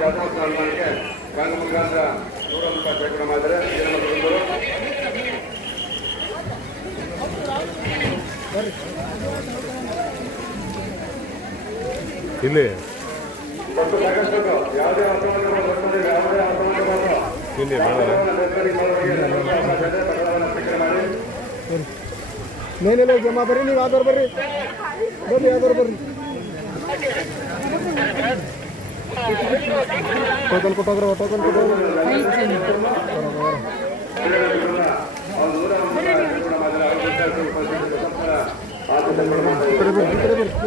ಜಾತಕೋತ್ಸವ ಅನುದಾನಕ್ಕೆ bank ಮುಖಾಂತರ 100 ರೂಪಾಯಿ ಶೇಖರಣೆ ಮಾಡಿದರೆ ಇಲ್ಲಿ ಸಾಕಷ್ಟು ಯಾವುದೇ ಇಲ್ಲಿ ಮೇಲೆ ಜಮಾ ಬರ್ರಿ, ನೀವು ಯಾವ್ದಾರು ಬರ್ರಿ ಯಾವ್ದಾರು ಬರ್ರಿ. ಟೋಕನ್ ಕೊಟ್ಟೋಗ್ರ ಟೋಕನ್ ಕೊಟ್ಟೋಗ್ರ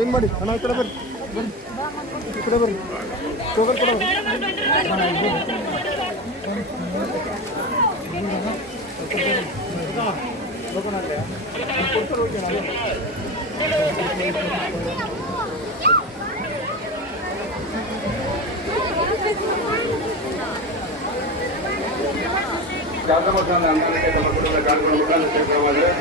ಏನು ಮಾಡಿ ಅಣ್ಣ ಈ ಕಡೆ ಬರ್ರಿ ಈ ಕಡೆ ಬರ್ರಿ ಟೋಕನ್ ಕೊಡೋರು ಜಾತಕೋತ್ಸವ ಅನುದಾನಕ್ಕೆ ತಮ್ಮ ಕುಟುಂಬದ ಬ್ಯಾಂಕ್ ಮುಖಾಂತರ ಶೇಖರಣೆ ಮಾಡಿದರೆ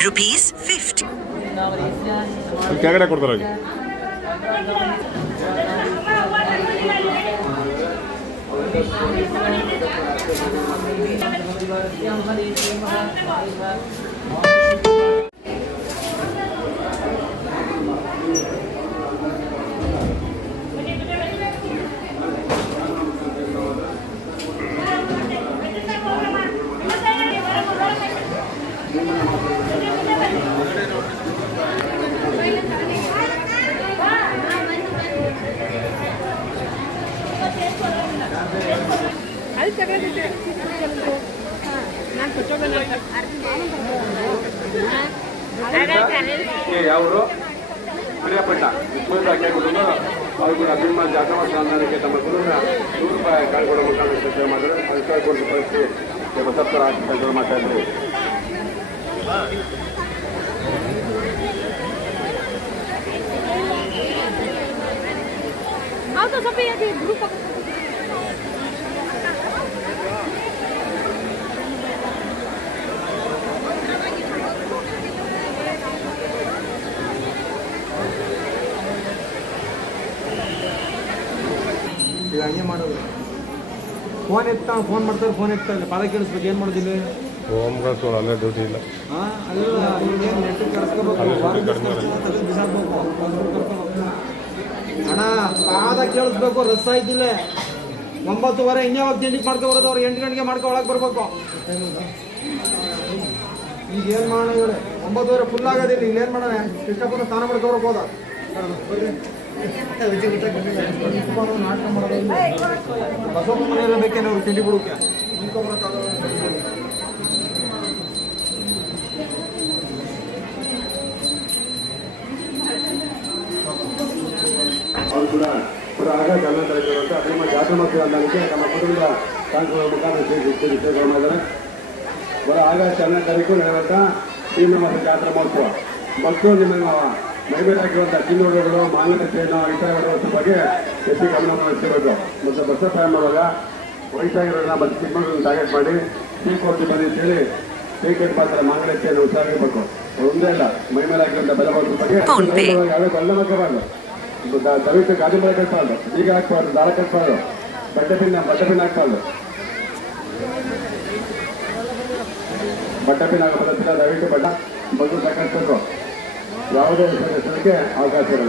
₹50 ಕೆಳಗಡೆ ಕೊಡ್ತಾರೆ ಯಾವರು ಪ್ರಿಯಪಟ್ಟ ಕೇಳ್ಕೊಂಡು ಅವ್ರು ಕೂಡ ಭೀಮಾ ಜಾತಕೋತ್ಸವ ಅನುದಾನಕ್ಕೆ ತಮ್ಮ ಕುಟುಂಬ 100 ರೂಪಾಯಿ ಕಾಳ್ಕೊಡೋ ಮುಖಾಂತರ ಶೇಖರಣೆ ಮಾಡಿದ್ರೆ ಅದಕ್ಕಾಗಿ ಕೊಟ್ಟು ಪರಿಸ್ಥಿತಿ ಬಸಪ್ತರ ಆಸ್ಪತ್ರೆ ಮಾಡ್ತಾ ಇದ್ರು. ಈಗ ಹಂಗೆ ಮಾಡೋದು. ಫೋನ್ ಎತ್ತಾವ ಫೋನ್ ಮಾಡ್ತಾರೆ, ಫೋನ್ ಎತ್ತಾ ಇಲ್ಲ, ಪಾದ ಕೇಳಿಸ್ಬೇಕು. ಏನು ಮಾಡೋದಿಲ್ಲ ಹೋಮ್ಗಾರ್ಡ್ ತೊಗೊಂಡು ಅಲ್ಲೇ ಡ್ಯೂಟಿ ಇಲ್ಲ. ಹಾಂ ಅಲ್ಲ ಏನು ನೆಟ್ಟು ಕಳಿಸ್ಕೋಬೇಕು, ಅಣ್ಣ ಪಾದ ಕೇಳಿಸ್ಬೇಕು. ರಸ ಇದ್ದಿಲ್ಲ 9:30 ಇನ್ನೇ ಹೋಗಿ ತಿಂಡಿಗೆ ಮಾಡ್ಕೊಬರೋದು. ಅವ್ರು 8 ಗಂಟೆಗೆ ಮಾಡ್ಕೊ ಒಳಗೆ ಬರ್ಬೇಕು. ಈಗ ಏನು ಮಾಡೋಣ ಹೇಳಿ, 9:30 ಫುಲ್ ಆಗೋದಿಲ್ಲ. ಇಲ್ಲಿ ಏನು ಮಾಡೋಣ, ಇಷ್ಟಪಟ್ಟು ಸ್ನಾನ ಮಾಡ್ಕೊಬರಕ್ಕೆ ಹೋದ ನಾಟಕ ಮಾಡೋದು. ಬಸವಪ್ಪ ಮನೆಯಲ್ಲ ಬೇಕೇನೆ ಅವ್ರು ತಿಂಡಿ ಬಿಡೋಕೆ ಅವರು ಕೂಡ ಆಗ ಗಮನ ತಲೆಗಿರುವಂಥ ಭೀಮಾ ಜಾತಕೋತ್ಸವ ಅನುದಾನಕ್ಕೆ ತಮ್ಮ ಕುಟುಂಬದ ಬ್ಯಾಂಕ್ಗಳ ಮುಖಾಂತರ ಶೇಖರಣೆ ಮಾಡಿದರೆ ಆಗ 7ನೇ ತಾರೀಕು ನಡೆಯುವಂಥ ಶ್ರೀನಿವಾಸ ಜಾತ್ರಾ ಮಹೋತ್ಸವ. ಭಕ್ತರು ನಿಮ್ಮ ಮೈಮೇಲೆ ಹಾಕಿರುವಂಥ ಕಿನ್ನೋಡುಗಳು, ಮಾಂಗಲ್ಯ ಚೈನ ಇತರ ಬಗ್ಗೆ ಹೆಚ್ಚು ಗಮನ ಹರಿಸಬೇಕು. ಮತ್ತು ಬಸಪ್ಪ ಮಾಡುವಾಗ ವಯಸ್ಸಾಗಿರೋದನ್ನ ಮತ್ತು ಚಿಕ್ಕಮಗಳನ್ನ ಟಾರ್ಗೆಟ್ ಮಾಡಿ ಟೀ ಕೊಡ್ತೀವಿ ಬನ್ನಿ ಅಂತೇಳಿ ಟಿಕೆಟ್ ಮಾತ್ರ ಮಾಂಗಲ್ಯ ಚೈನ ಉತ್ಸಾಹಬೇಕು. ಒಂದೇ ಇಲ್ಲ, ಮೈಮೇಲೆ ಹಾಕಿರುವಂಥ ಬೆಲೆ ಬಗ್ಗೆ ಯಾವುದೇ ಬೆಲ್ಲ ಹಾಕಬಾರ್ದು. ದಯವಿಟ್ಟು ಗಾಡಿ ಮೇಲೆ ಕಟ್ಬಾರ್ದು, ಈಗ ಹಾಕ್ಬಾರ್ದು, ದಾರ ಕಟ್ಬಾರ್ದು, ಬಟ್ಟೆ ಪಿನ್ ಹಾಕ್ಬಾರ್ದು. ಬಟ್ಟೆ ಪಿನ್ ಹಾಕೋ ದಯವಿಟ್ಟು ಬಟ್ಟ ಬಂದು ಕಟ್ಟಬೇಕು. ಯಾವುದೇ ಹೆಸರಿಗೆ ಅವಕಾಶ ಇರಲ್ಲ.